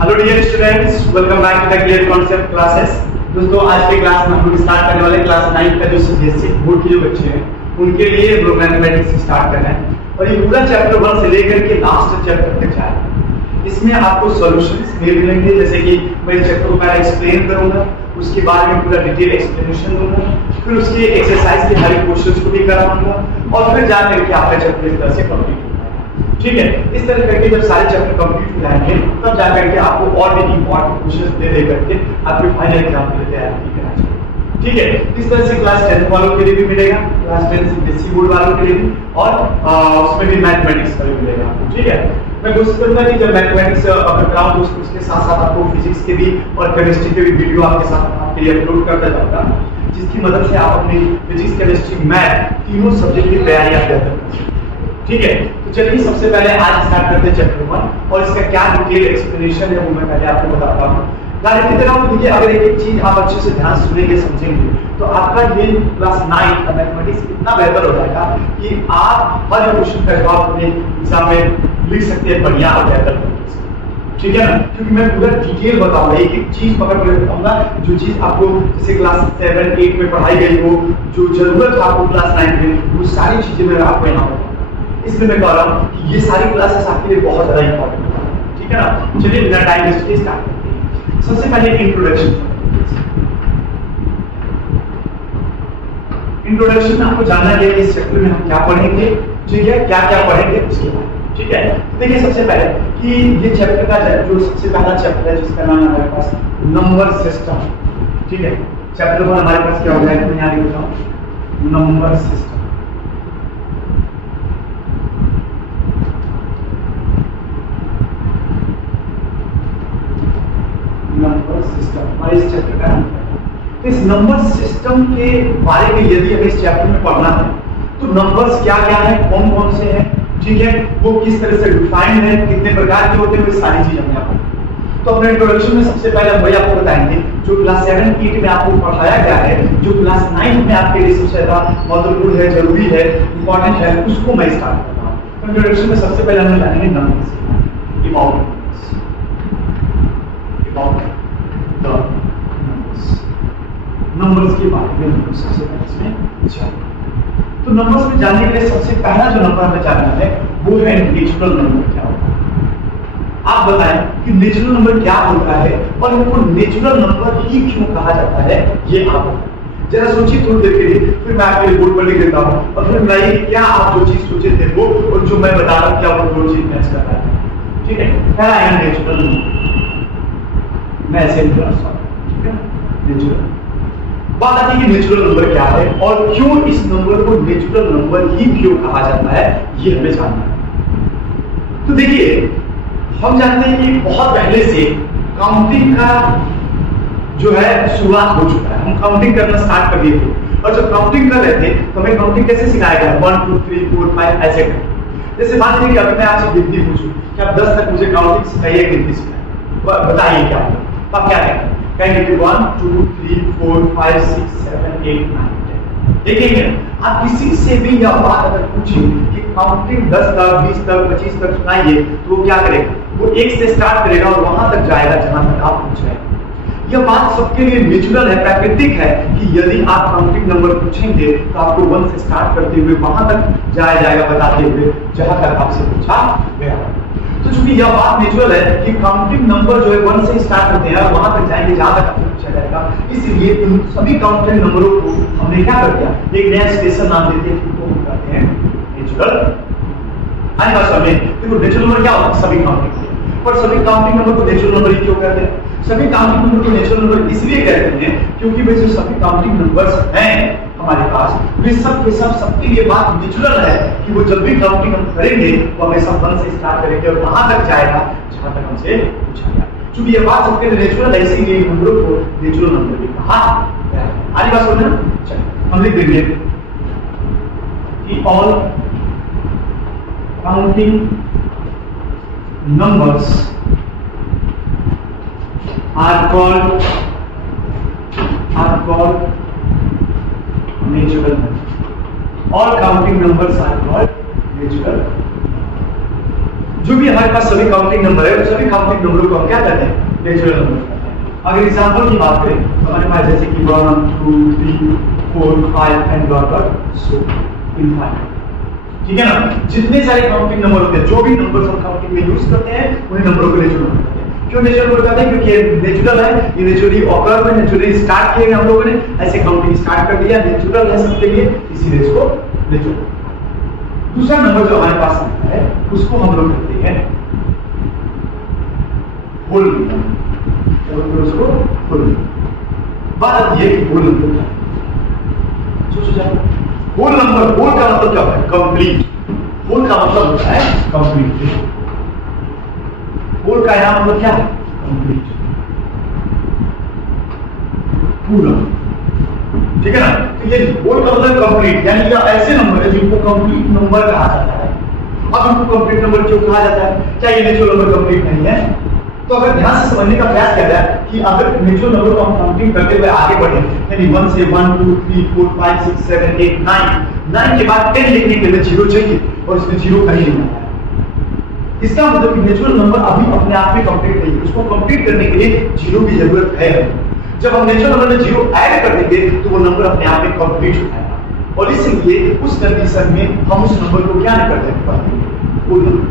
Hello dear students, welcome back to the clear concept classes. दोस्तों आज के class में हम लोग स्टार्ट करने वाले क्लास 9 का जो सीबीएसई बोर्ड के जो बच्चे हैं उनके लिए हम लोग मैथमेटिक्स स्टार्ट कर रहे हैं और ये पूरा चैप्टर 1 से लेकर के लास्ट चैप्टर तक जाएगा। इसमें आपको सॉल्यूशंस मिलेंगे, जैसे कि मैं इस चैप्टर को पहले एक्सप्लेन करूंगा, उसके बाद में पूरा डिटेल एक्सप्लेनेशन दूंगा, फिर उसके एक्सरसाइज के हर क्वेश्चंस को भी कराऊंगा और फिर जाकर के आपका चैप्टर इस तरह से कंप्लीट होगा। ठीक है, इस तरह करके जब सारे चैप्टर कंप्लीट हो जाएंगे तब जाकर के आपको और भी इंपॉर्टेंट क्वेश्चंस दे करके आपके फाइनल एग्जाम के लिए तैयारी करना चाहिए। ठीक है, इस तरह से क्लास 10 वालों के लिए भी मिलेगा, क्लास 10 सीबीएसई बोर्ड वालों के लिए भी, और उसमें भी मैथमेटिक्स का भी मिलेगा आपको। ठीक है, मैं कोशिश करूंगा कि जब मैथमेटिक्स कराऊं तो उसके साथ साथ आपको फिजिक्स के भी और केमिस्ट्री के भी वीडियो आपके साथ आपके लिए अपलोड करता जाऊंगा, जिसकी मदद से आप अपनी फिजिक्स, केमिस्ट्री, मैथ तीनों सब्जेक्ट की तैयारी आप बेहतर कर सकते हैं। ठीक है, तो चलिए सबसे पहले आज स्टार्ट करते हैं चैप्टर 1 और इसका क्या डिटेल एक्सप्लेनेशन है वो मैं पहले आपको बताता हूँ। गाइस की तरह देखिए, अगर एक चीज आप अच्छे से ध्यान सुनेंगे समझेंगे तो आपका ये क्लास 9 का मैथमेटिक्स इतना बेहतर हो जाएगा कि आप हर क्वेश्चन का जवाब अपने एग्जाम में लिख सकते हैं बढ़िया और बेहतर। ठीक है ना, क्योंकि मैं पूरा डिटेल बताऊंगा, एक एक चीज पकड़ कर बताऊंगा, जो चीज आपको जैसे क्लास 7, 8 में पढ़ाई गई हो, जो जरूरत है आपको क्लास 9 में, वो सारी चीजें मैं आपको यहाँ बताऊंगा। इसलिए मैं कह रहा हूँ कि ये सारी क्लासेस आपके लिए बहुत ज्यादा इंपॉर्टेंट है। ठीक है ना, चलिए बिना टाइम वेस्ट किए स्टार्ट करते हैं। सबसे पहले इंट्रोडक्शन में आपको जानना है कि इस चैप्टर में हम क्या पढ़ेंगे, ठीक है, क्या क्या पढ़ेंगे उसके बाद। ठीक है, देखिए सबसे पहले कि ये चैप्टर का जो सबसे पहला चैप्टर है जिसका नाम है हमारे पास नंबर सिस्टम। ठीक है, चैप्टर 1 हमारे पास क्या हो जाएगा, मैं यहाँ लिख रहा हूँ नंबर सिस्टम। नंबर सिस्टम हमारे इस चैप्टर का नाम है। तो इस नंबर सिस्टम के बारे में यदि हमें इस चैप्टर में पढ़ना है तो नंबर्स क्या क्या है, कौन कौन से हैं, ठीक है, वो किस तरह से डिफाइंड है, कितने प्रकार के होते हैं, वो सारी चीज हमें आपको। तो अपने इंट्रोडक्शन में सबसे पहले हम वही आपको बताएंगे जो क्लास 7, 8 में आपको पढ़ाया गया है, जो क्लास 9 में आपके लिए सबसे ज्यादा महत्वपूर्ण है, जरूरी है, इंपॉर्टेंट है, उसको मैं स्टार्ट कर रहा हूँ। इंट्रोडक्शन में सबसे पहले हम जानेंगे नंबर्स, नंबर्स के बारे में सबसे पहले इसमें जानेंगे। तो नंबर्स में जानने के लिए सबसे पहला जो नंबर हमें जानना है वो है नेचुरल नंबर क्या होता है। आप बताएं कि नेचुरल नंबर क्या होता है और उनको नेचुरल नंबर ही क्यों कहा जाता है, ये आप बताएं। जरा सोचिए थोड़ी देर के लिए, फिर मैं आपके रिपोर्ट पर लिख देता हूँ और फिर बताइए क्या आप जो चीज सोचे थे वो और जो मैं बता रहा हूँ क्या वो दो चीज मैच कर रहा है। ठीक है, पहला है नेचुरल नंबर, मैं ऐसे ठीक है, नेचुरल। बात आती है कि नेचुरल नंबर क्या है और क्यों इस नंबर को नेचुरल नंबर ही क्यों कहा जाता है, ये हमें जानना है। तो देखिए, हम जानते हैं कि बहुत पहले से काउंटिंग का जो है शुरुआत हो चुका है। हम काउंटिंग करना स्टार्ट कर दिए थे और जब काउंटिंग कर रहे थे तो हमें काउंटिंग कैसे सिखाया गया, 1 2 3 4 5 ऐसे करके। जैसे मान लीजिए कि अगर मैं आपसे गिनती पूछूं कि आप 10 तक मुझे काउंटिंग सिखाइए, गिनती सिखाइए, बताइए क्या होगा, तो आप क्या कहेंगे कि 1 2 3 4 5 6 7 8 9 10। देखेंगे आप किसी से भी यह बात अगर पूछें कि काउंटिंग 10 तक 20 तक 25 तक सुनाइए तो वो क्या करेगा, वो 1 से स्टार्ट करेगा और वहां तक जाएगा जहां तक आप पूछ रहे हैं। यह बात सबके लिए नेचुरल है, प्राकृतिक है कि यदि आप काउंटिंग नंबर पूछेंगे तो आपको 1 से स्टार्ट करते हुए वहां तक जाया जाएगा बताते हुए जहां तक आपसे पूछा गया। तो चूंकि यह बात नेचुरल है कि काउंटिंग नंबर जो है 1 से स्टार्ट होते हैं और वहां तक जाएंगे जहां तक आपको पूछा जाएगा, इसलिए इन सभी काउंटिंग नंबरों को हमने क्या कर दिया, एक नया स्पेशल नाम देते हैं, उनको कहते हैं नेचुरल। आज भाषा में देखो नेचुरल नंबर क्या होता है, सभी काउंटिंग, पर सभी काउंटिंग नंबर को नेचुरल नंबर ही क्यों कहते हैं? सभी काउंटिंग नंबर को नेचुरल नंबर इसलिए कहते हैं क्योंकि वे जो सभी काउंटिंग नंबर्स हैं हमारे पास, वे सब के सब सबके लिए बात नेचुरल है कि वो जब भी काउंटिंग हम करेंगे वो हमेशा 1 से स्टार्ट करेंगे और वहां तक जाएगा जहां तक हमसे पूछा गया। क्योंकit ये बात सबके लिए नेचुरल है, इसीलिए नंबरों को नेचुरल नंबर भी कहा गया है। आगे बात सुनना, चलिए हम लिख देंगे कि all counting numbers are called natural numbers. All counting numbers are called natural। जो भी हमारे पास सभी काउंटिंग नंबर है, सभी सभी काउंटिंग नंबरों को हम क्या करते हैं, नेचुरल नंबर कहते हैं। अगर एग्जांपल की बात करें तो हमारे पास जैसे कि 1 2 3 4 5 एंड सो इनफाइनाइट, ठीक है ना। जितने सारे काउंटिंग नंबर होते हैं, जो भी नंबर्स हम काउंटिंग में यूज करते हैं, उन्हीं नंबरों को नेचुरल नंबर कहते हैं। क्यों नेचुरल नंबर कहते हैं? क्योंकि ये नेचुरल है, ये नेचुरली ऑकर में नेचुरली स्टार्ट किए हम लोगों ने, ऐसे काउंटिंग स्टार्ट कर दिया, नेचुरल है सबके लिए, इसीलिए इसको नेचुरल। दूसरा नंबर जो हमारे पास आता है उसको हम लोग कहते हैं होल नंबर, उसको होल नंबर। बात आती है कि होल नंबर क्या है। सोचो जरा, होल नंबर, होल का मतलब क्या है? कंप्लीट। होल का मतलब होता है कंप्लीट। होल का यहां मतलब क्या है? कंप्लीट, पूरा, ठीक है ना। तो ये होल का मतलब कंप्लीट, यानी कि ऐसे नंबर है जिनको कंप्लीट नंबर कहा जाता है। अब इनको कंप्लीट नंबर क्यों कहा जाता है? क्या ये नेचुरल नंबर कंप्लीट नहीं है? तो अगर ध्यान से समझने का प्रयास किया जाए कि अगर नेचुरल नंबर को हम काउंटिंग करते हुए आगे बढ़े, यानी 1 से 1 2 3 4 5 6 7 8 9 के बाद 10 लिखने के लिए 0 चाहिए और इसमें 0 कहीं नहीं आया। इसका मतलब कि नेचुरल नंबर अभी अपने आप में कंप्लीट नहीं है, उसको कंप्लीट करने के लिए 0 की जरूरत है। जब हम नेचुरल नंबर में 0 ऐड कर देंगे तो वो नंबर अपने आप में कंप्लीट हो जाएगा, और इसलिए उस कंडीशन में हम उस नंबर को क्या नहीं करते हैं, फुल नंबर।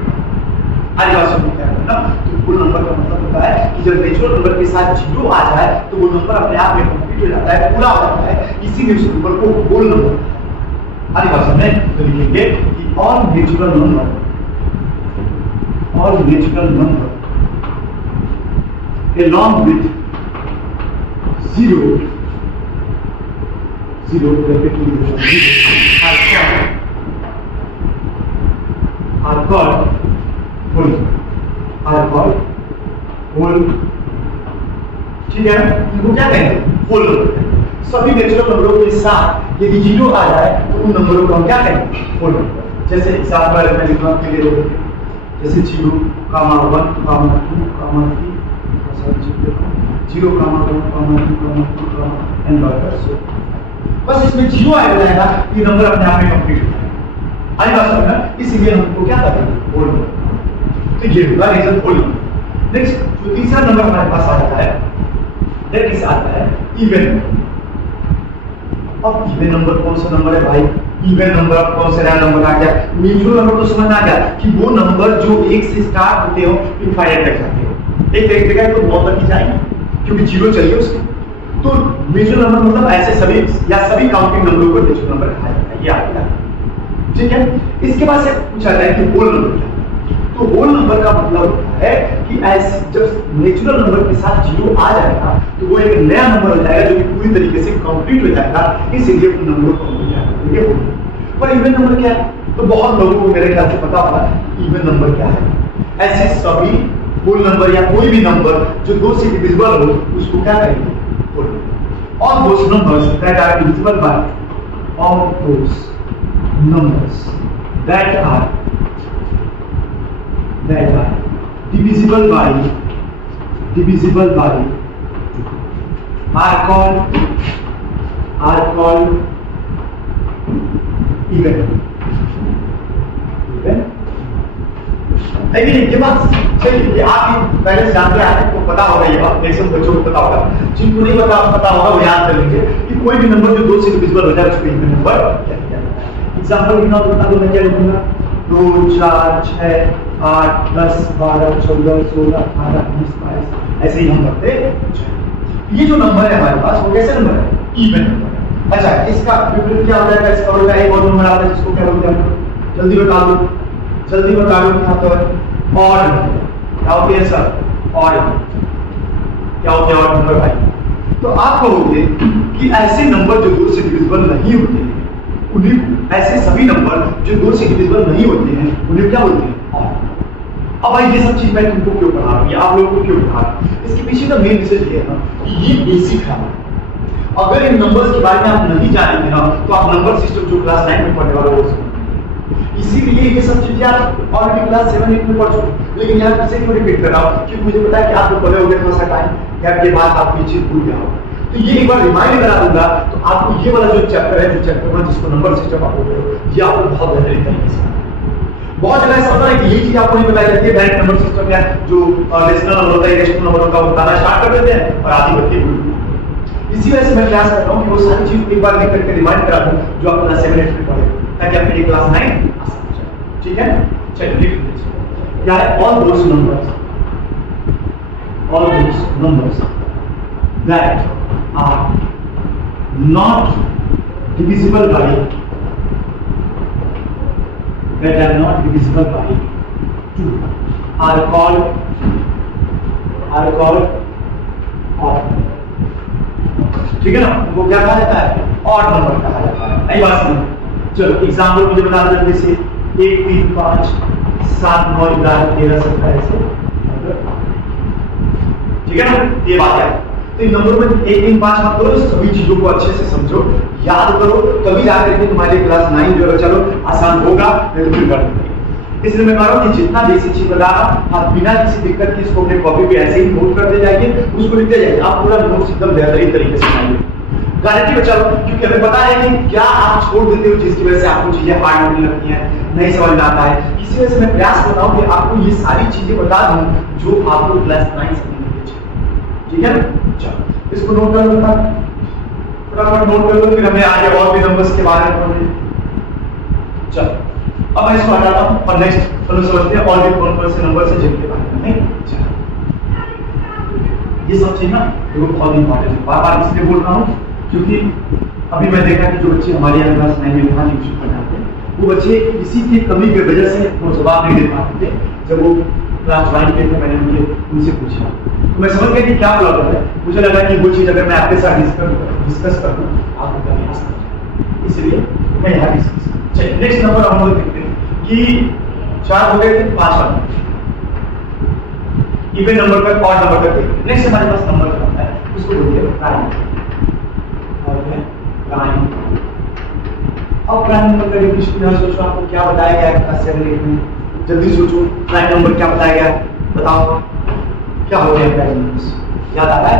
आज बात समझ क्या है ना। तो फुल नंबर का मतलब होता है कि जब नेचुरल नंबर के साथ 0 आ जाए तो वो नंबर अपने आप में कंप्लीट हो जाता है, पूरा हो जाता है, इसीलिए उस नंबर को होल नंबर। आज बात समझ तो लिखेंगे कि all natural number, all natural number along with zero bracket are called whole, ठीक है। इनको क्या कहेंगे? Whole number. सभी नेचुरल नंबरों के साथ यदि 0 आ जाए तो उन नंबरों को हम क्या कहेंगे? Whole number. जैसे एग्जांपल मैं लिखूंगा के लिए, जैसे 0, 1, 2, 3, 0, 1, 2, एंड सो। बस इसमें 0 आ जाएगा, ये नंबर अपने आप में कंप्लीट हो जाएगा। आई बात समझना, इसीलिए हमको क्या करेंगे? Whole number. तो ये होगा रीजन होल नंबर। नेक्स्ट जो तीसरा नंबर हमारे पास आ जाता है, दैट इज आता है इवन नंबर। अब इवन नंबर कौन सा नंबर है भाई? इवन नंबर कौन सा नया नंबर आ गया? नेचुरल नंबर तो समझ आ गया कि वो नंबर जो 1 से स्टार्ट होते हो इनफाइनाइट तक जाते हो। एक जगह तो 9 तक ही जाएंगे क्योंकि 0 चाहिए उसको। तो नेचुरल नंबर मतलब ऐसे सभी या सभी काउंटिंग नंबरों को नेचुरल नंबर कहा जाता है, ये आपका, ठीक है। इसके बाद से पूछा जाए कि होल नंबर क्या है। तो होल नंबर का मतलब होता है कि ऐसे जब नेचुरल नंबर के साथ 0 आ जाएगा तो वो एक नया नंबर हो जाएगा जो कि पूरी तरीके से कंप्लीट हो जाएगा, इसीलिए उन नंबरों को हम क्या करेंगे? पर इवन नंबर क्या है? तो बहुत लोगों को मेरे ख्याल से पता होगा इवन नंबर क्या है। ऐसे सभी होल नंबर या कोई भी नंबर जो 2 से डिविजिबल हो उसको क्या करेंगे? Whole number. All those numbers that are divisible by, all those numbers that are divisible by are called even। लेकिन ये बात चलिए आप पहले से जानते हैं, आपको पता होगा ये बात, मैक्सिमम बच्चों को पता होगा। जिनको नहीं पता होगा वो याद कर लीजिए कि कोई भी नंबर जो 2 से डिविजिबल हो जाए उसको इवन नंबर कहते हैं। एग्जांपल लिखना तो बता दो, मैं क्या लिखूंगा? 2 4 6 8 10 12 14 16 18 19 22 ऐसे ही हम करते हैं। ये जो नंबर है हमारे पास वो कैसे नंबर है? Even number. अच्छा, इसका विपरीत क्या हो जाएगा? इसका उल्टा एक और नंबर आता है जिसको क्या बोलते हैं? जल्दी बता दो क्या होता है? Odd number. क्या होती है सर? Odd number. क्या होते हैं ऑड नंबर भाई? तो आप कहोगे कि ऐसे नंबर जो 2 से डिविजिबल नहीं होते हैं उन्हें, ऐसे सभी नंबर जो 2 से डिविजिबल नहीं होते हैं उन्हें क्या बोलते हैं? ऑड। अब भाई ये सब चीज मैं तुमको क्यों पढ़ा रहा हूँ, आप लोगों को क्यों पढ़ा रहा हूँ? इसके पीछे का मेन मैसेज ये है ना कि ये बेसिक है। अगर इन नंबर्स के बारे में आप नहीं जानेंगे ना तो आप नंबर सिस्टम जो क्लास 9 में पढ़ने वाले हो सकते, इसीलिए ये सब चीजें आप ऑलरेडी क्लास 7 8 में पढ़ चुके। लेकिन यहाँ फिर से क्यों रिपीट कर रहा हूँ? क्योंकि मुझे पता है कि आप लोग पढ़े होंगे थोड़ा सा टाइम गैप के बाद आप ये चीज भूल गया हो। तो ये एक बार रिमाइंड करा दूंगा तो आपको ये वाला जो चैप्टर है, जो चैप्टर 1 जिसको नंबर सिस्टम आप बोलते हो, ये आपको बहुत बेहतरीन तरीके से बहुत जगह ऐसा होता है कि ये चीज आपको नहीं बताई जाती है, डायरेक्ट नंबर सिस्टम या जो डेसिमल नंबर होता है, इरेशनल नंबर होता है, वो बताना स्टार्ट कर देते हैं और आधी बत्ती भूल। इसी वजह से मैं प्रयास कर रहा हूँ कि वो सारी चीज एक बार लिख करके रिमाइंड करा दूं जो आप क्लास 7 8 में पढ़े, ताकि आपके लिए क्लास 9 आसान हो जाए। ठीक है, चलिए लिख लीजिए। क्या है? All those numbers that are not divisible by 2 are called odd। ठीक है ना, वो क्या कहा जाता है? ऑड नंबर कहा जाता है। नई बात समझ। चलो एग्जाम्पल मुझे बता दो जल्दी से। 1 3 5 7 9 11 13 17 ऐसे। ठीक है ना, ये बात है। तो इन नंबरों में 1 3 5 मत करो, सभी चीजों को अच्छे से समझो, याद करो, तभी जाकर के तुम्हारी क्लास 9 जो है चलो आसान होगा, नहीं तो फिर कर देंगे। इसलिए मैं कह रहा हूँ कि जितना बेसिक चीज बता रहा हूं आप बिना किसी दिक्कत के इसको अपने कॉपी पे ऐसे ही नोट करते जाइए, उसको लिखते जाइए, आप पूरा नोट्स एकदम बेहतरीन तरीके से बनाइए। गारंटी बचा लो, क्योंकि हमें पता है कि क्या आप छोड़ देते हो जिसकी वजह से आपको चीजें हार्ड लगने लगती हैं, नहीं समझ में आता है। इसी वजह से मैं प्रयास कर रहा हूँ कि आपको ये सारी चीजें बता दूं जो आपको क्लास 9 से मिलनी चाहिए। ठीक है ना, चलो इसको नोट कर लो, फटाफट नोट कर लो, फिर हमें आगे और भी नंबर्स के बारे में पढ़ेंगे। चलो अब मैं इसको हटाता हूं और नेक्स्ट चलो समझते हैं और भी कौन-कौन से नंबर है जिनके बारे में नहीं। चलो ये सब चीज ना देखो बहुत इंपॉर्टेंट है, बार-बार इसलिए बोल रहा हूं क्योंकि अभी मैं देखा कि जो बच्चे हमारे यहाँ क्लास 9 में वहां ट्यूशन पढ़ाते हैं वो बच्चे किसी की कमी की वजह से वो जवाब नहीं दे पाते थे। जब वो क्लास 9 में थे मैंने उनसे पूछा तो मैं समझ गया कि क्या प्रॉब्लम है। मुझे लगा कि वो चीज अगर मैं आपके साथ डिस्कस कर दूं आपको करना आसान है, इसलिए मैं यहाँ डिस्कस। चलिए नेक्स्ट नंबर हम लोग देखते हैं कि 4 हो गए थे, 5 आ गए इवन नंबर का ऑड नंबर का देखते हैं। नेक्स्ट हमारे पास नंबर आता है, उसको बोलते हैं प्राइम। और है प्राइम। अब प्राइम नंबर का डेफिनेशन क्या सोचो, आपको क्या बताया गया क्लास 7 8 में? जल्दी सोचो प्राइम नंबर क्या बताया गया, बताओ क्या हो गया प्राइम नंबर्स, याद आ रहा है?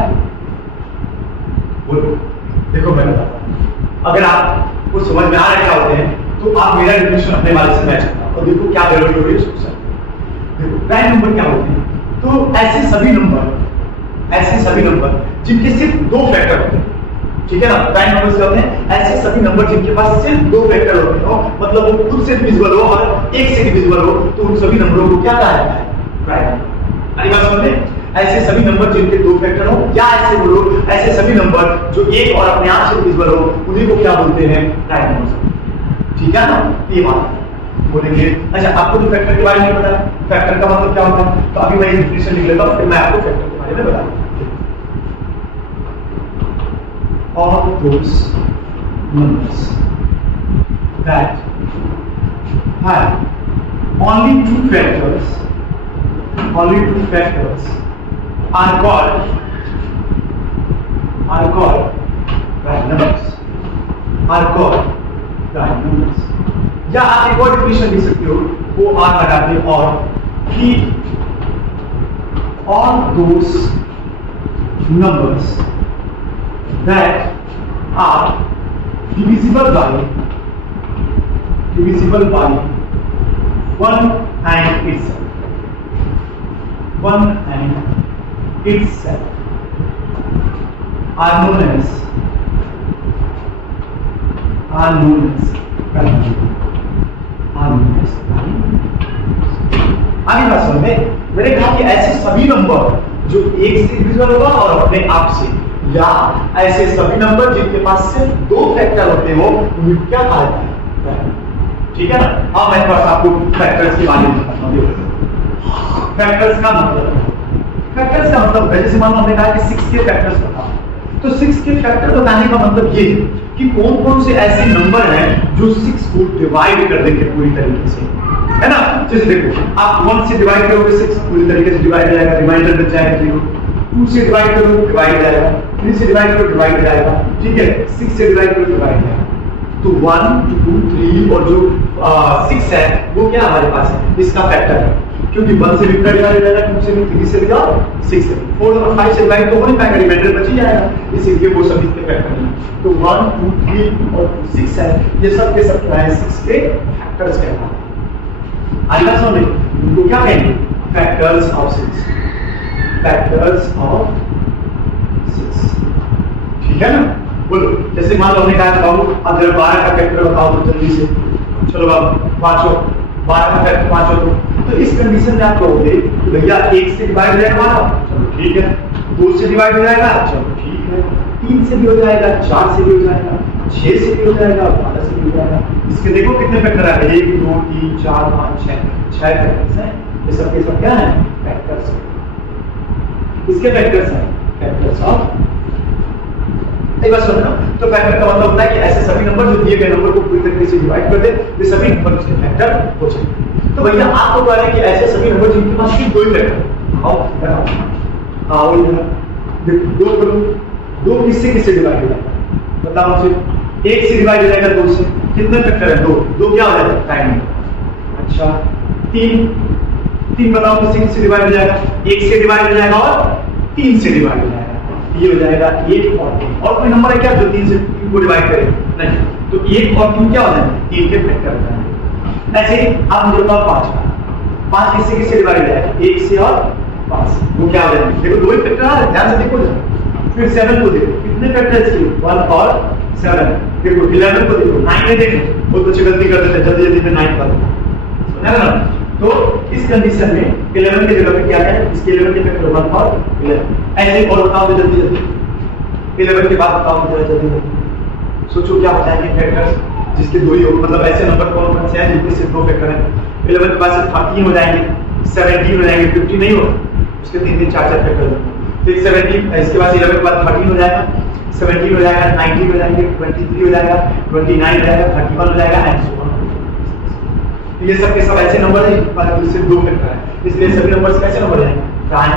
बोलो, देखो मैं बताता हूं, अगर आपको समझ में आ रहा है क्या होते हैं तो आप मेरा डेफिनेशन अपने वाले से मैच करना और देखो क्या गड़बड़ी हो रही है उसको। देखो प्राइम नंबर क्या होते हैं, तो ऐसे सभी नंबर जिनके सिर्फ 2 फैक्टर होते हैं। ठीक है ना, प्राइम नंबर्स क्या होते हैं? ऐसे सभी नंबर जिनके पास सिर्फ 2 फैक्टर होते हो, मतलब वो खुद से डिविजिबल हो और 1 से डिविजिबल हो, तो उन सभी नंबरों को क्या कहा जाता है? प्राइम। अरे बात समझे? ऐसे सभी नंबर जिनके 2 फैक्टर हो, या ऐसे बोलो ऐसे सभी नंबर जो 1 और अपने आप से डिविजिबल हो, उन्हीं को क्या बोलते हैं? Prime numbers. ठीक है ना, ये बात बोलेंगे। अच्छा, आपको तो फैक्टर के बारे में पता है, फैक्टर का मतलब क्या होता है, तो अभी मैं ये डेफिनेशन लिख लेता हूं, फिर मैं आपको फैक्टर के बारे में बताऊंगा। All those numbers that have only 2 factors are called prime numbers. या आप एक और डेफिनेशन लिख सकते हो, वो आर लगा के, और कि all those numbers that are divisible by 1 and itself are known as prime numbers। आगे बात समझ में, मैंने कहा कि ऐसे सभी नंबर जो 1 से डिविजिबल होगा और अपने आप से, या ऐसे सभी नंबर जिनके पास सिर्फ 2 फैक्टर होते हो, उन्हें क्या कहा जाता है? ठीक है ना। अब मैं थोड़ा सा आपको फैक्टर्स के बारे में बताता हूं। फैक्टर्स का मतलब है, जैसे मान लो हमने कहा कि 6 के फैक्टर्स बताओ, तो 6 के फैक्टर बताने का मतलब ये है कि कौन कौन से ऐसे नंबर हैं जो 6 को डिवाइड कर देंगे पूरी तरीके से, है ना। जैसे देखो आप 1 से डिवाइड करोगे 6 पूरी तरीके से डिवाइड हो जाएगा, रिमाइंडर बच जाएगा 0। 2 से डिवाइड करो डिवाइड हो जाएगा, 3 से डिवाइड करो डिवाइड हो जाएगा, ठीक है। 6 से डिवाइड करो डिवाइड हो जाएगा। तो 1 2 3 और जो 6 है वो क्या हमारे पास है, इसका फैक्टर है, क्योंकि 1 से भी डिवाइड हो जाएगा, 2 से भी, 3 से भी और 6 से, 4 और 5 से डिवाइड तो हो नहीं पाएगा, रिमाइंडर बच ही जाएगा, इसीलिए वो सभी के फैक्टर नहीं। तो 1 2 3 और 6 है, ये सब के सब क्या है, 6 के फैक्टर्स कहलाते हैं। आज बात समझ इनको क्या कहेंगे? फैक्टर्स ऑफ 6, फैक्टर्स ऑफ 6, ठीक है ना? बोलो, जैसे मान लो हमने कहा बाबू अब जरा 12 का फैक्टर बताओ तो जल्दी से, चलो बाबू पांचों 12 का फैक्टर पांचों तो इस कंडीशन में आप कहोगे कि भैया 1 से डिवाइड हो जाएगा 12, चलो ठीक है, 2 से डिवाइड हो जाएगा, चलो ठीक है, 3 से भी हो जाएगा, 4 से भी हो जाएगा, 6 से भी हो जाएगा, 12 से भी हो जाएगा। इसके देखो कितने फैक्टर आ गए, 1 2 3 4 5 6 फैक्टर्स हैं। ये सब के सब क्या है? फैक्टर्स। इसके फैक्टर्स हैं फैक्टर्स ऑफ। एक बात सुनो, तो फैक्टर का मतलब होता है कि ऐसे सभी नंबर जो दिए गए नंबर को पूरी तरीके से डिवाइड कर दे, वे सभी नंबर उसके फैक्टर हो जाए। तो भैया आपको कह रहे हैं कि ऐसे सभी नंबर जिनके पास सिर्फ 2 ही फैक्टर, आओ देखो 2 करो, 2 किससे किससे डिवाइड हो जाएगा बताओ मुझे? 1 से डिवाइड हो जाएगा 2 से, कितने फैक्टर है? 2 क्या हो जाएगा? टाइम। अच्छा 3 बताओ किससे किससे डिवाइड हो जाएगा? 1 से डिवाइड हो जाएगा और 3 से डिवाइड हो जाएगा, ये हो जाएगा 1 और 3। और कोई नंबर है क्या जो 3 से 3 को डिवाइड करे? नहीं, तो 1 और 3 क्या हो जाएंगे? 3 के फैक्टर हो जाएंगे। ऐसे ही आप मुझे बताओ 5 किससे किससे डिवाइड हो जाएगा? 1 से और 5, वो क्या हो जाएंगे? देखो 2 ही फैक्टर आ रहे हैं, ध्यान से देखो जरा। फिर 7 को देखो, कितने फैक्टर है इसके? 1 और 7। देखो 11 को देखो, 9 में देखो, बहुत अच्छी गलती कर देते हैं, जल्दी जल्दी में 9 कर दो, समझा ना? तो इस कंडीशन में 11 के जगह पे क्या है? इसके 11 के फैक्टर 1 और 11। ऐसे और बताओ तो जल्दी जल्दी 11 के बाद बताओ तो जल्दी जल्दी सोचो क्या बताएंगे फैक्टर्स जिसके 2 ही हो, मतलब ऐसे नंबर कौन कौन से हैं जिनके सिर्फ 2 फैक्टर हैं? 11 के बाद से 13 हो जाएंगे, 17 हो जाएंगे, 50 नहीं हो, उसके 3 4 फैक्टर हैं। फिर 17 इसके बाद 11 के बाद 13 हो जाएगा, 17 हो जाएगा, 19 हो जाएंगे, 23 हो जाएगा, 29 हो जाएगा, 31 हो जाएगा एंड सो ऑन। ये सब के सब ऐसे नंबर हैं जिनके पास सिर्फ 2 फैक्टर हैं, इसलिए सभी नंबर्स कैसे नंबर हैं? Prime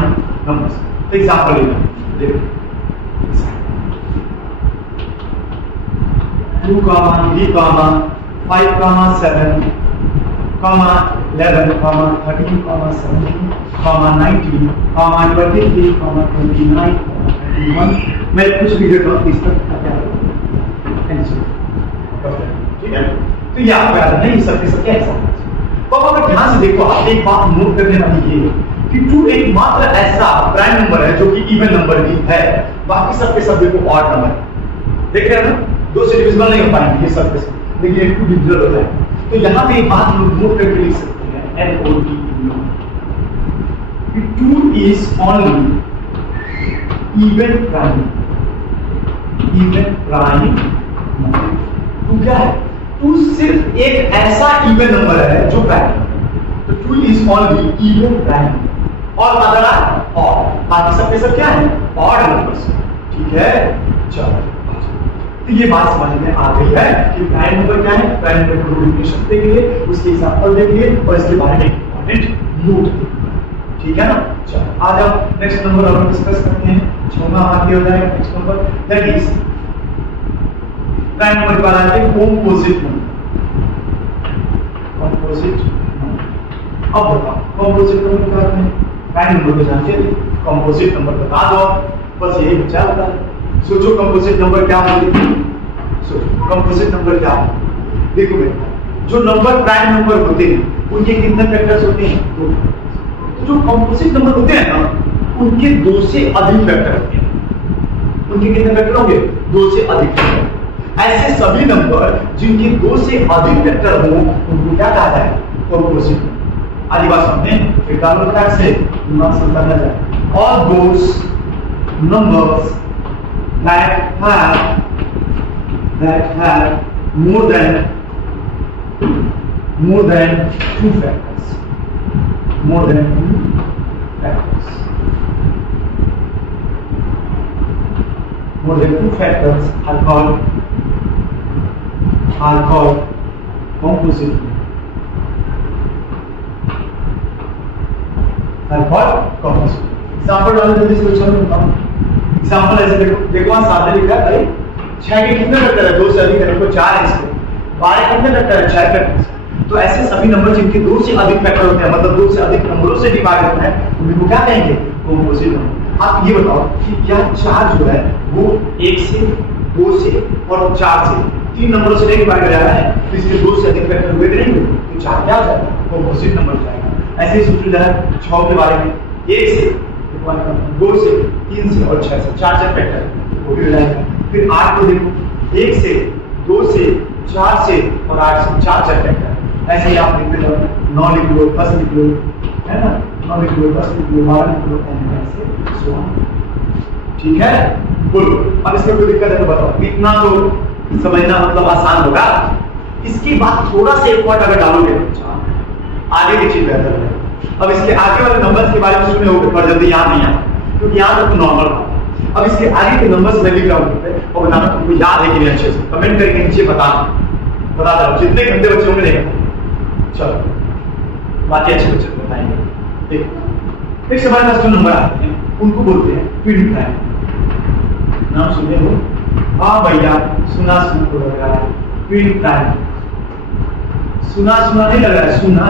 numbers. तो एग्जांपल लेना, देखो 2, 3, 5, 7, 11, 13, 17, 19, 23, 29, 31। मैं कुछ भी देता हूँ 30 तक क्या ठीक है? तो ये आपको याद नहीं, सब के सब कैसा। तो अगर ध्यान से देखो, आप एक बात नोट करने वाली ये कि 2 एकमात्र ऐसा प्राइम नंबर है जो कि इवन नंबर भी है, बाकी सब के सब देखो ऑड नंबर है। देख रहे हैं ना, 2 से डिविजिबल नहीं हो पाएंगे ये सब के सब, लेकिन ये 2 डिविजिबल होता है। तो यहाँ पे एक बात नोट करके लिख सकते हैं NOT, 2 is only even prime number। 2 क्या है? 2 सिर्फ एक ऐसा इवन नंबर है जो प्राइम है। तो 2 is only even prime और अदर आर ऑड, बाकी सब के सब क्या है? Odd numbers. ठीक है, चलो तो ये बात समझ में आ गई है कि प्राइम नंबर क्या है, प्राइम नंबर को डेफिनेशन देंगे, उसके एग्जांपल देंगे और इसके बारे में इंपॉर्टेंट नोट देंगे। ठीक है ना? चलो आ जाओ नेक्स्ट नंबर हम डिस्कस करते हैं। 6वां आगे हो जाएगा next number, that is prime number के बाद आते हैं कंपोजिट नंबर। कंपोजिट नंबर, अब बताओ कंपोजिट नंबर क्या होता है? प्राइम नंबर को जानते हैं, कंपोजिट नंबर बता दो, बस यही बचा होता है। सोचो कंपोजिट नंबर क्या होती है? सोचो कंपोजिट नंबर क्या होता है? देखो बेटा, जो नंबर प्राइम नंबर होते हैं उनके कितने फैक्टर्स होते हैं? 2। तो जो कंपोजिट नंबर होते हैं ना, उनके 2 से अधिक फैक्टर होते हैं। उनके कितने फैक्टर होंगे? 2 से अधिक फैक्टर। ऐसे सभी नंबर जिनके 2 से अधिक फैक्टर हो उनको क्या कहा जाए? कंपोजिट। आदि बात समझे, एक कानून फैक्ट से दिमाग से करना जाए। All those numbers that have more than 2 factors, more than 2 factors, more than 2 factors are called composite, are called composite। Example डाल जल्दी से बताओ। एग्जांपल ऐसे देखो वहां सामने लिखा है भाई 6 के कितने फैक्टर है? 2 से अधिक है, तो 4 है इसके। 12 कितने फैक्टर है? 6 फैक्टर। तो ऐसे सभी नंबर जिनके 2 से अधिक फैक्टर होते हैं, मतलब 2 से अधिक नंबरों से डिवाइड होता है, उनको क्या कहेंगे? Composite number. आप ये बताओ कि क्या 4 जो है वो 1 से, 2 से और 4 से 3 नंबरों से डिवाइड हो जा रहा है, तो इसके 2 से अधिक फैक्टर हुए नहीं हुए, तो 4 क्या हो जाता है? कंपोजिट नंबर हो जाएगा। ऐसे ही सोचो जरा 6 के बारे में, 1 से 2 से 3 से और 6 से 4 फैक्टर वो भी हो जाएगा। फिर 8 को देखो, 1 से 2 से 4 से और 8 से 4 फैक्टर। ऐसे ही आप लिख लो, 9 लिख लो, 10 लिख लो, है ना, 9 लिख लो, 10 लिख लो, 12 लिख लो, ऐसे सो ऑन। ठीक है, बोलो अब इसमें कोई दिक्कत है तो बताओ। इतना तो समझना मतलब आसान होगा। इसके बाद थोड़ा सा एक पॉइंट अगर डालोगे आगे की चीज बेहतर है। अब इसके आगे वाले नंबर्स के बारे में सुने होंगे पर जल्दी याद नहीं आता क्योंकि यहाँ तक तो नॉर्मल था। अब इसके आगे के नंबर्स मैं लिख रहा हूँ और बताना तुमको याद है कि नहीं अच्छे से कमेंट करके नीचे बता दो जितने घंटे बच्चे होंगे नहीं। चलो बाकी अच्छे बच्चे बताएंगे। देखो एक हमारे पास जो नंबर आते हैं उनको बोलते हैं ट्विन प्राइम। नाम सुने हो? हाँ भैया सुना तो लग रहा है ट्विन प्राइम। सुना नहीं लग रहा है, सुना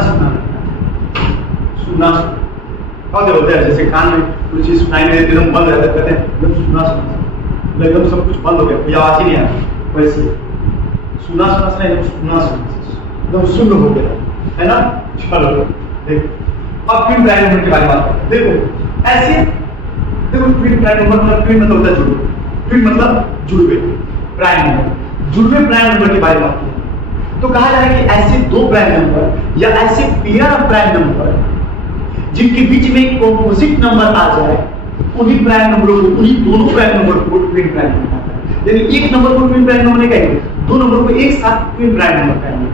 क्या बोलते हैं जैसे कान में कुछ चीज सुनाई नहीं देती एकदम बंद रहता है, कहते हैं एकदम सुना एकदम सब कुछ बंद हो गया, कोई आवाज ही नहीं आ रही। वैसे सुना से एकदम शून्य हो गया है ना। चलो देखो अब ट्विन प्राइम नंबर के बारे में बात करते हैं। देखो ऐसे देखो ट्विन प्राइम नंबर मतलब ट्विन मतलब होता है जुड़वे, ट्विन मतलब जुड़वे, प्राइम नंबर, जुड़वे प्राइम नंबर के बारे में बात करते हैं। तो कहा जाए कि ऐसे दो प्राइम नंबर या ऐसे पेयर ऑफ प्राइम नंबर जिनके बीच में एक कंपोजिट नंबर आ जाए उन्हीं प्राइम नंबरों को, उन्हीं दोनों प्राइम नंबर को ट्विन प्राइम नंबर कहते हैं। यानी एक नंबर को ट्विन प्राइम नंबर नहीं कहेंगे, दो नंबरों को एक साथ ट्विन प्राइम नंबर कहेंगे।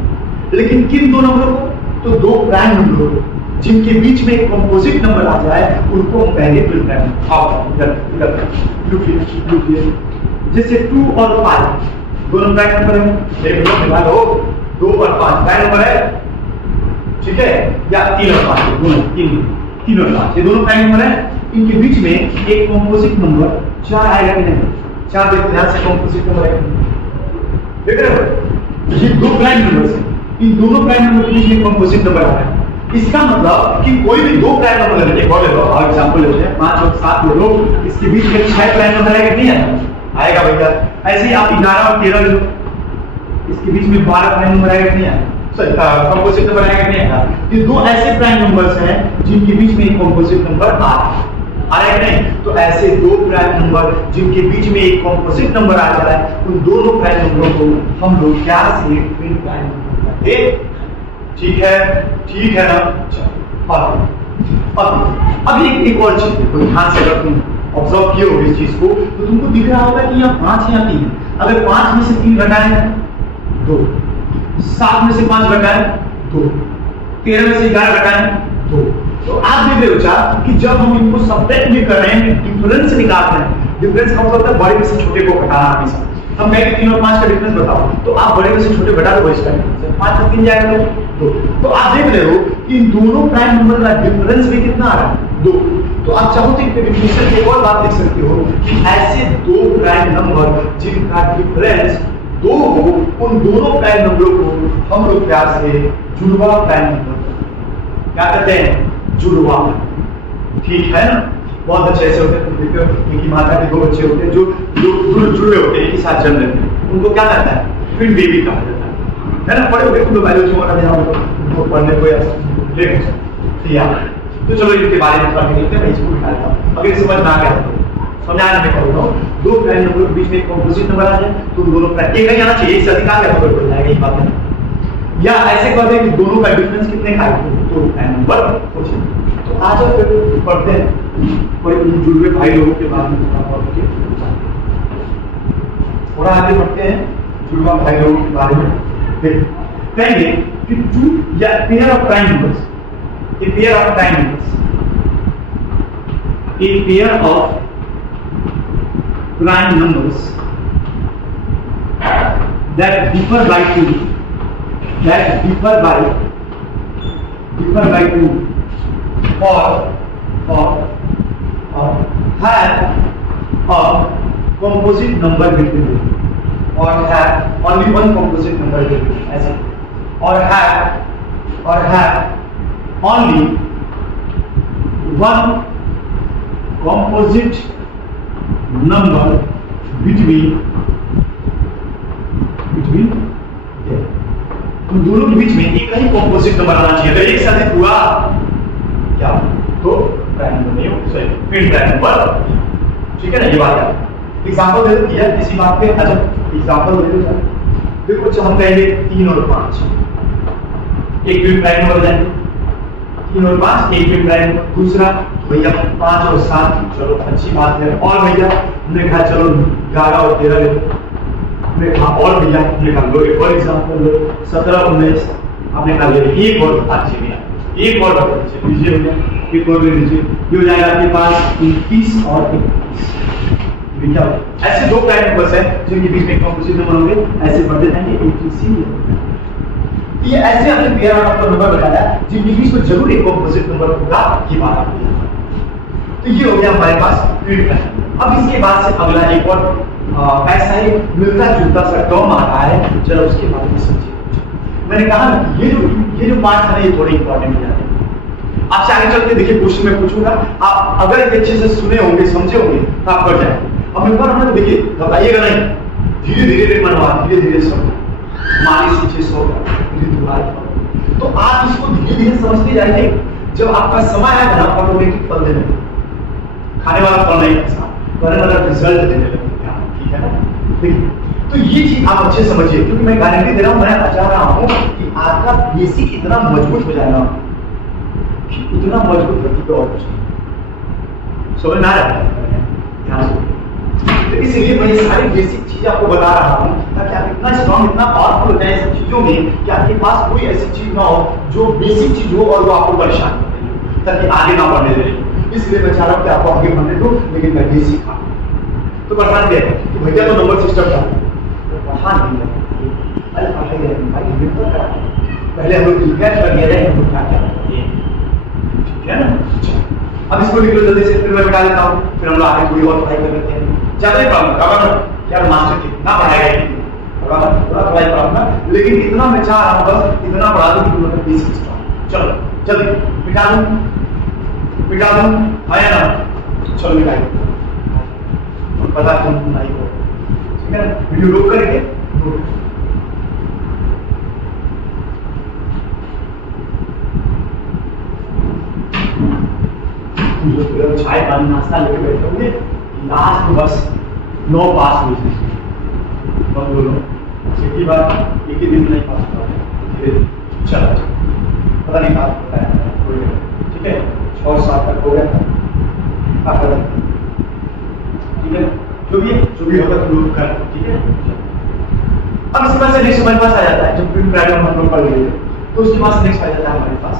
लेकिन किन दो नंबरों को? तो दो प्राइम नंबरों को जिनके बीच में एक कंपोजिट नंबर आ जाए उनको हम कहेंगे ट्विन प्राइम नंबर। लुकिए जैसे 2 और 5 दोनों प्राइम नंबर है, एक लोग निकालो 2 और 5 प्राइम नंबर है, ठीक है, या 3 और 5 दोनों 3 और 5 ये दोनों प्राइम नंबर है। इनके बीच में एक कंपोजिट नंबर 4 आएगा कि नहीं? 4 देखो ध्यान से, कंपोजिट नंबर है, देख रहे हो? ये दो प्राइम नंबर्स हैं, इन दोनों प्राइम नंबर के बीच में कंपोजिट नंबर आ रहा है। इसका मतलब कि कोई भी दो प्राइम नंबर लेते हैं, ले लो और एग्जांपल लेते हैं 5 और 7 ले लो, इसके बीच में 6 प्राइम नंबर आएगा कि नहीं आएगा भैया। ऐसे ही आप 11 और 13 ले लो, इसके बीच में 12 प्राइम नंबर आएगा कि नहीं आएगा, सॉरी कंपोजिट नंबर आएगा कि नहीं आएगा। ये दो ऐसे प्राइम नंबर्स हैं जिनके बीच में एक कंपोजिट नंबर आ रहा है कि नहीं? तो ऐसे दो प्राइम नंबर जिनके बीच में एक कंपोजिट नंबर आ जाता है उन दोनों प्राइम नंबरों को हम लोग क्या से ट्विन प्राइम नंबर कहते हैं। ठीक है ना। अब एक और चीज देखो ध्यान से, अगर तुम ऑब्जर्व किए हो इस चीज को तो तुमको दिख रहा होगा कि यहाँ 5 या 3, अगर 5 में से 3 घटाएं 2, 7 में से 5 घटाएं 2, 13 में से 11 घटाएं 2। तो आप देख रहे हो चार कि जब हम इनको सब्ट्रैक्ट भी कर रहे हैं, डिफरेंस निकाल रहे हैं, डिफरेंस का मतलब है बड़े में से छोटे को घटाना। हमेशा हम कहेंगे 3 और 5 का डिफरेंस बताओ, तो आप बड़े में से छोटे घटा दो, इसका 5 में 3 जाएगा 2। तो आप देख रहे हो कि इन दोनों प्राइम नंबर का डिफरेंस भी कितना आ रहा है 2। तो आप चाहो तो डेफिनेशन में एक और बात देख सकते हो कि ऐसे दो प्राइम नंबर जिनका डिफरेंस 2 हो उन दोनों प्राइम नंबरों को हम लोग प्यार से जुड़वा प्राइम नंबर क्या कहते हैं? जुड़वा। ठीक है ना। बहुत अच्छे ऐसे होते हैं उनकी माता के 2 बच्चे होते हैं जो जुड़े होते हैं, एक ही साथ जन्म लेते हैं, उनको क्या कहता है? ट्विन बेबी कहा जाता है ना। पढ़े होते तुम बायोलॉजी वगैरह उनको पढ़ने को या तो चलो इनके बारे में पढ़ लेते हैं। मैं इसको निकालता हूं, अगर समझ में आ गया तो समझाने में कर रहा हूं। दो प्राइम नंबर के बीच में एक कंपोजिट नंबर आ जाए तो दोनों प्राइम एक ही आना चाहिए, इससे अधिक आ गया तो बढ़ जाएगा, ये बात है। या ऐसे कर दे कि दोनों का डिफरेंस कितने का है तो प्राइम नंबर हो जाए। तो आज फिर पढ़ते हैं कोई जुड़वे भाई लोगों के बारे में थोड़ा आगे बढ़ते हैं। जुड़वा भाई लोगों के बारे में कहेंगे कि टू या pair of prime numbers, a pair of prime numbers, a pair of prime numbers that differ by 2, that differ by 2 or have a composite number between them, or have only one composite number between them, ऐसा, or have only one composite number between them। उन दोनों के बीच में एक ही composite number आना चाहिए। अगर एक साथ हुआ क्या तो प्राइम नंबर नहीं हो, सॉरी फिर प्राइम नंबर। ठीक है ना, ये बात है। एग्जांपल दे दो यार किसी बात पे, अच्छा एग्जांपल दे दो। देखो जब हम कहेंगे 3 और 5 एक भी प्राइम नंबर जाएंगे, 3 और 5 एक भी प्राइम। दूसरा भैया 5 और 7, चलो अच्छी बात है। और भैया हमने कहा चलो 11 और 13 ले लो, हमने कहा और भैया हमने कहा लो एक और एग्जांपल लो 17 और 19, आपने कहा ले एक और अच्छी भैया एक और बता दीजिए, लीजिए भैया एक और ले लीजिए, ये हो जाएगा आपके पास 21 और 21। क्या ऐसे दो प्राइम नंबर्स हैं जिनके बीच में कॉम्पोजिट नंबर होंगे, ऐसे बढ़ते जाएंगे 83। ये ऐसे हमने पेयर ऑफ नंबर बताया जिनके बीच में जरूर एक कॉम्पोजिट नंबर होगा, ये बात आपको याद रखना। तो ये हो गया हमारे पास ट्विन प्राइम। अब इसके बाद से अगला एक और ऐसा ही मिलता जुलता सा टर्म आ रहा है, चलो उसके बारे में समझिए। मैंने कहा ना ये जो पार्ट है ये थोड़ी इंपॉर्टेंट हो जाते हैं। आपसे आगे चलते देखिए क्वेश्चन में पूछूंगा, आप अगर ये अच्छे से सुने होंगे समझे होंगे तो आप कर जाएंगे। अब एक बार हमने देखिए घबराइएगा नहीं, धीरे धीरे बनवा, धीरे धीरे सब माली से 600 तो आप इसको धीरे धीरे समझते जाएंगे। जब आपका समय आएगा ना ऑटोमेटिक फल देने खाने वाला फल नहीं ऐसा करने वाला रिजल्ट देने लगेगा, ठीक है ना। देखिए तो ये चीज आप अच्छे समझिए, क्योंकि मैं गारंटी दे रहा हूं, मैं चाह रहा हूं कि आपका बेसिक इतना मजबूत हो जाएगा कि उतना मजबूत व्यक्ति को और कुछ समझ ना आ रहा है ध्यान से। तो इसलिए मैं ये सारी बेसिक चीजें आपको बता रहा हूं ताकि आप इतना स्ट्रॉन्ग इतना पावरफुल हो जाए सब चीजों में कि आपके पास कोई ऐसी चीज ना हो जो बेसिक चीज हो और वो आपको परेशान करे ताकि आगे ना बढ़ने दे। इसलिए मैं चाह रहा हूं कि आपको आगे बढ़ने दो, लेकिन मैं बेसिक तो परेशान दे कि भैया तो नंबर सिस्टम था पढ़ा नहीं है, अरे पढ़ाई है भाई बिल्कुल करा पहले हम लोग डिस्कस कर लिए रहे हम क्या क्या ठीक है ना। अब इसको लिख लो जल्दी से, फिर मैं बता देता हूं, फिर हम लोग आगे कोई और पढ़ाई कर लेते हैं। ज्यादा ही प्रॉब्लम कब यार मास्टर कितना पढ़ाएगा थोड़ा पढ़ाई प्रॉब्लम, लेकिन इतना मैं चाह रहा हूं बस इतना पढ़ा दूं कि तुम लोग बेसिक स्ट्रॉन्ग। चलो जल्दी मिटा दूं आया ना, चलो मिटाई पता तुम नहीं हो, ठीक है ना। वीडियो रोक करके चाय पानी नाश्ता लेके बैठे होंगे, लास्ट बस 9 पास हुई थी बस बोलो एक ही बार एक ही दिन नहीं पास हुआ है, चलो पता नहीं बात बताया ठीक है 6-7 तक हो गया था, ठीक है जो भी होगा तुम लोग कर, ठीक है। अब इसके बाद से नेक्स्ट हमारे पास आ जाता है, जब ट्विन प्राइम हम लोग पढ़ लिए तो उसके बाद नेक्स्ट आ जाता है हमारे पास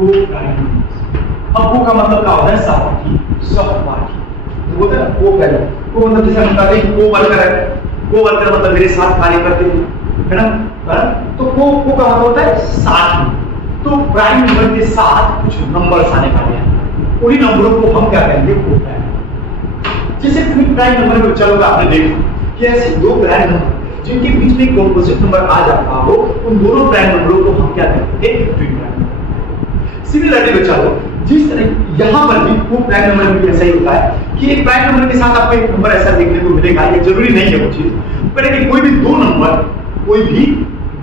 अब को का मतलब क्या होता है सहपाठी बोलते हैं ना को पहले को मतलब जैसे हम कहते हैं को वर्कर है, को वर्कर मतलब मेरे साथ कार्य करते हैं है ना। तो को का मतलब होता है साथ में, तो प्राइम नंबर के साथ कुछ नंबर्स आने वाले हैं, उन्हीं नंबरों को हम क्या कहेंगे को प्राइम। जैसे ट्विन प्राइम नंबर में चलोगे आपने देखा कि ऐसे दो प्राइम नंबर जिनके बीच में कॉम्पोजिट नंबर आ जाता हो उन दोनों प्राइम नंबरों को हम क्या कहेंगे ट्विन प्राइम। सिमिलरली बच्चा हो जिस तरह यहाँ पर भी को प्राइम नंबर भी ऐसा ही होता है कि एक प्राइम नंबर के साथ आपको एक नंबर ऐसा देखने को मिलेगा, ये जरूरी नहीं है वो चीज, पर कोई भी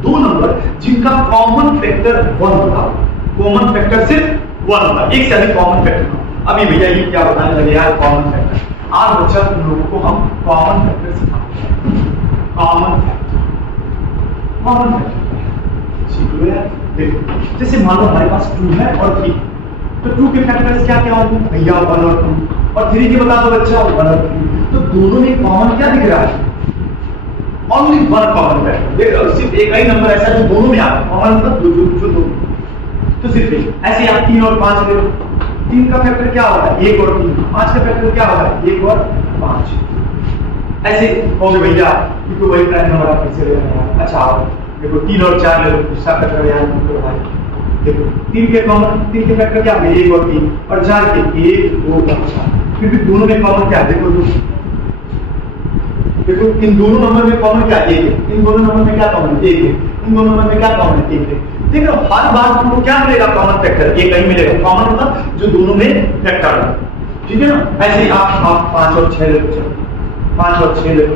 दो नंबर जिनका कॉमन फैक्टर 1 होता है, कॉमन फैक्टर सिर्फ 1 होता है, एक से अधिक कॉमन फैक्टर। अभी भैया ये क्या बताने लगे यार कॉमन फैक्टर, आज बच्चा तुम लोगों को हम कॉमन फैक्टर सिखाते हैं। कॉमन फैक्टर सीख लो यार। देखो जैसे मान लो हमारे पास 2 है और 3, तो 2 के फैक्टर्स क्या क्या होंगे भैया 1 और 2, और 3 के बता दो बच्चा 1 और 3, तो दोनों में कॉमन क्या दिख रहा है ओनली 1 कॉमन फैक्टर। देखो सिर्फ एक ही नंबर ऐसा जो दोनों में आता है, कॉमन मतलब जो दो, तो सिर्फ ऐसे आप 3 और 5 ले लो, 3 का फैक्टर क्या होगा 1 और 3, 5 का फैक्टर क्या होगा 1 और 5। ऐसे हो गए भैया क्योंकि वही प्राइम नंबर आप कैसे ले रहे हैं। अच्छा देखो 3 और 4 ले लो, दूसरा फैक्टर याद करो भाई। देखो 3 के फैक्टर क्या है 1 और 3, और 4 के 1 2 और 4, क्योंकि दोनों में कॉमन क्या है देखो इन दोनों नंबर में कॉमन क्या है 1 है, इन दोनों नंबर में क्या कॉमन है 1 है, इन दोनों नंबर में क्या कॉमन है 1 है। देखो हर बार तुमको क्या मिलेगा कॉमन फैक्टर एक ही मिलेगा, कॉमन मतलब जो दोनों में फैक्टर है, ठीक है ना। ऐसे ही आप 5 और 6 ले लो, 5 और 6 ले लो,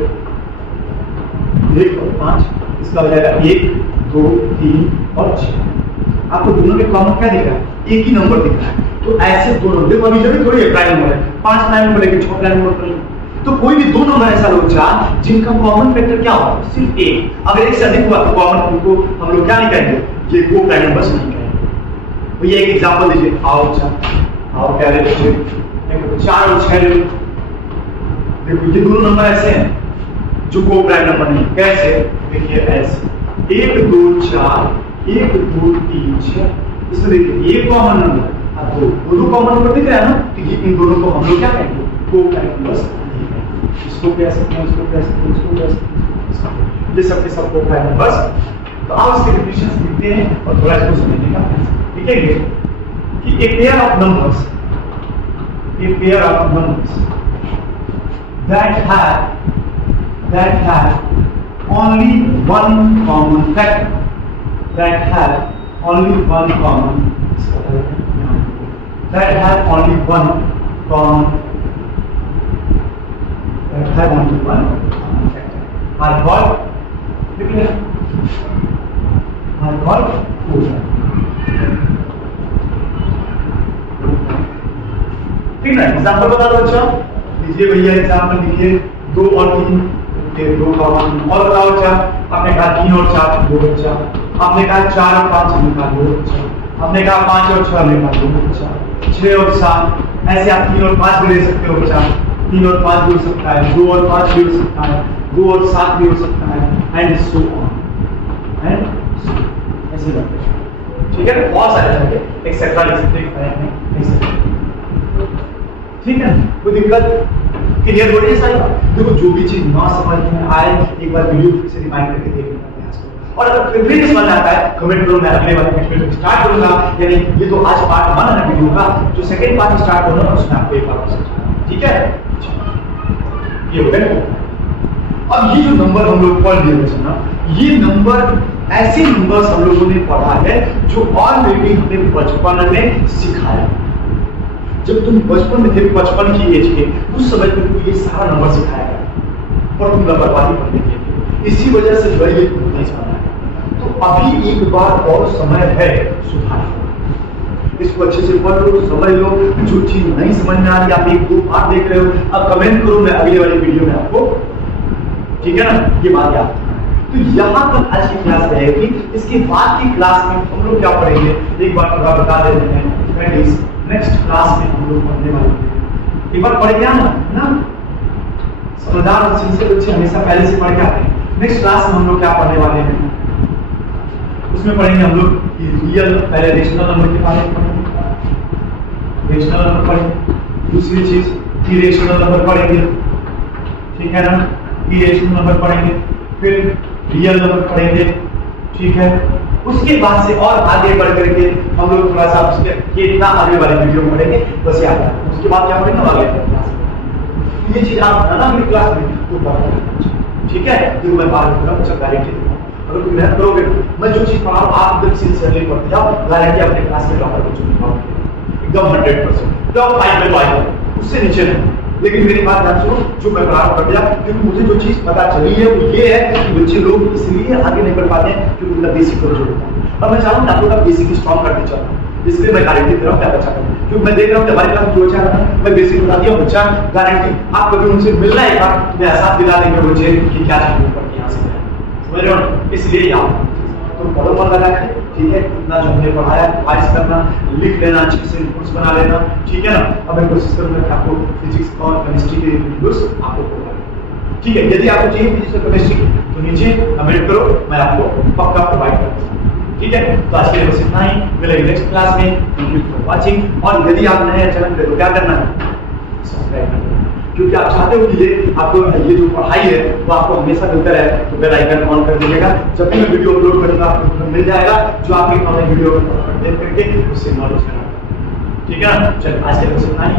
1 और 5, इसका हो जाएगा 1 2 3 और 6। आपको दोनों में कॉमन क्या दिख रहा है? एक ही नंबर दिख रहा है। तो ऐसे दो नंबर देखो, अभी जरूरी थोड़ी है प्राइम नंबर है, 5 प्राइम नंबर लेके 6 प्राइम नंबर कर, तो कोई भी दो नंबर ऐसा लो चार जिनका कॉमन फैक्टर क्या होगा? सिर्फ एक। अगर एक से अधिक हुआ तो कॉमन उनको हम लोग क्या नहीं कहेंगे? ये को प्राइम नंबर्स नहीं कहेंगे। तो ये एक एग्जांपल दीजिए, आओ क्या ले लीजिए, देखो 4 और 6 ले लो। देखो ये दोनों नंबर ऐसे हैं जो को प्राइम नंबर नहीं। कैसे? देखिए ऐसे 1 2 4 1 2 3 6, इसमें देखिए एक कॉमन नंबर और दो कॉमन नंबर दिख रहा है ना, तो ये इन दोनों को हम लोग क्या कहेंगे? को प्राइम नंबर्स। इसको कह सकते हैं, इसको कह सकते हैं, इसको कह सकते हैं, ये सब के सब को प्राइम नंबर्स। तो आप इसके डेफिनेशंस लिखते हैं और थोड़ा इसको समझने का प्रयास करें। ठीक है कि a pair of numbers that have only one common factor, that have only one common are called ठीक है। एग्जांपल बता दो बच्चा, लीजिए भैया एग्जांपल लिखिए 2 और 3 के 2 कॉमन। और बताओ बच्चा, आपने कहा 3 और 4 2 बच्चा, आपने कहा 4 और 5 हमने कहा 2 बच्चा, आपने कहा 5 और 6 हमने कहा 2 बच्चा, 6 और 7, ऐसे आप 3 और 5 भी ले सकते हो बच्चा, 3 और 5 भी हो सकता है, 2 और 5 भी हो सकता है, 2 और 7 भी हो सकता है, एंड सो ऑन ऐसे करते हैं। ठीक है, बहुत सारे तरह के एक्सेट्रा लिख सकते हैं। ठीक है, कोई दिक्कत क्लियर हो रही है सारी बात? देखो जो भी चीज ना समझ में आए एक बार वीडियो फिर से रिवाइंड करके देखने का प्रयास करो, और अगर फिर समझ आता है कमेंट करो, मैं अगले वाले वीडियो में स्टार्ट करूंगा। यानी ये तो आज पार्ट 1 है वीडियो का, जो सेकंड पार्ट स्टार्ट होना है उसमें आपको एक बार समझाना। ठीक है, ये हो गया। अब ये जो नंबर हम लोग पढ़ लिए बच्चे ना, ये नंबर ऐसे नंबर्स हम लोगों ने पढ़ा है जो ऑलरेडी हमें बचपन में सिखाया। जब तुम बचपन में थे, 55 की एज के, उस समय तुमको ये सारा नंबर सिखाया गया और तुम लापरवाही करने के, इसी वजह से जो है ये तुम नहीं समझ आया। तो अभी एक बार और समय है सुधार, इसको अच्छे से पढ़ लो, समझ लो। जो चीज नहीं समझ में आ रही, आप 1-2 पार्ट देख रहे हो, अब कमेंट करो, मैं अगले वाली वीडियो में आपको, ठीक है ना, ये बात याद। तो यहाँ तक आज की क्लास रहेगी। इसके बाद की क्लास में हम लोग क्या पढ़ेंगे, एक बार थोड़ा बता देते हैं। नेक्स्ट क्लास में हम लोग पढ़ने वाले हैं, एक बार पढ़ गया ना, समझदार और सिंसियर बच्चे हमेशा पहले से पढ़ के आते हैं। नेक्स्ट क्लास में हम लोग क्या पढ़ने वाले हैं, उसमें पढ़ेंगे हम लोग रियल, पहले रेशनल नंबर के बारे में पढ़ेंगे, रेशनल नंबर पढ़ेंगे। दूसरी चीज इरेशनल नंबर पढ़ेंगे, ठीक है ना, इरेशनल नंबर पढ़ेंगे, फिर रियल नंबर पढ़ेंगे, ठीक है। उसके बाद से और आगे बढ़ करके हम लोग थोड़ा सा उसके इतना आगे वाले वीडियो पढ़ेंगे, बस याद रखना। उसके बाद क्या पढ़ेंगे आगे क्लास, ये चीज आप ना अगली क्लास में तो पढ़ना, ठीक है। जो मैं बात कर रहा हूँ गारंटी दूंगा, अगर तुम मेहनत करोगे, मैं जो चीज पढ़ा आप एकदम सिंसियरली पढ़ते जाओ, गारंटी अपने क्लास में टॉपर को चुन पाओगे एकदम 100%। टॉप 5 में तो आएगा, उससे नीचे नहीं। लेकिन मेरी बात ध्यान सुनो, जो मैं पढ़ा कर दिया, क्योंकि मुझे जो चीज पता चली है वो ये है कि बच्चे लोग इसलिए आगे नहीं बढ़ पाते हैं क्योंकि उनका बेसिक कमजोर होता है। और मैं चाहूँ आप लोग का बेसिक स्ट्रॉन्ग करके चलना, इसलिए मैं गारंटी दे रहा हूँ क्या बच्चा करें, क्योंकि मैं देख रहा हूँ कि हमारे क्लास जो बच्चा है ना, मैं बेसिक बता दिया बच्चा, गारंटी आप कभी उनसे मिलना एक बार तो एहसास दिला देंगे मुझे कि क्या चीज ऊपर यहाँ से समझ रहे हो। इसलिए याद तो पढ़ो मन लगा है, ठीक है। इतना जो हमने पढ़ाया रिवाइज करना, लिख लेना, अच्छे से नोट्स बना लेना, ठीक है ना। अब मैं कोशिश करूंगा कि आपको फिजिक्स और केमिस्ट्री के वीडियोस आपको प्रोवाइड, ठीक है। यदि आपको चाहिए फिजिक्स और केमिस्ट्री तो नीचे कमेंट करो, मैं आपको पक्का प्रोवाइड करूंगा, ठीक है। तो आज के लिए बस इतना ही, मिलेंगे नेक्स्ट क्लास में। Thank you for watching. और यदि आप नए हैं चैनल पे तो क्या करना है, सब्सक्राइब करना, क्योंकि आप चाहते हो कि ये आपको ये जो पढ़ाई है वो आपको हमेशा मिलता रहे, तो बेल आइकन ऑन कर दीजिएगा। जब भी मैं वीडियो अपलोड करूंगा आपको मिल जाएगा, जो आपके नॉलेज वीडियो देख करके उससे नॉलेज करा, ठीक है ना। चलिए आज के लिए बस इतना ही।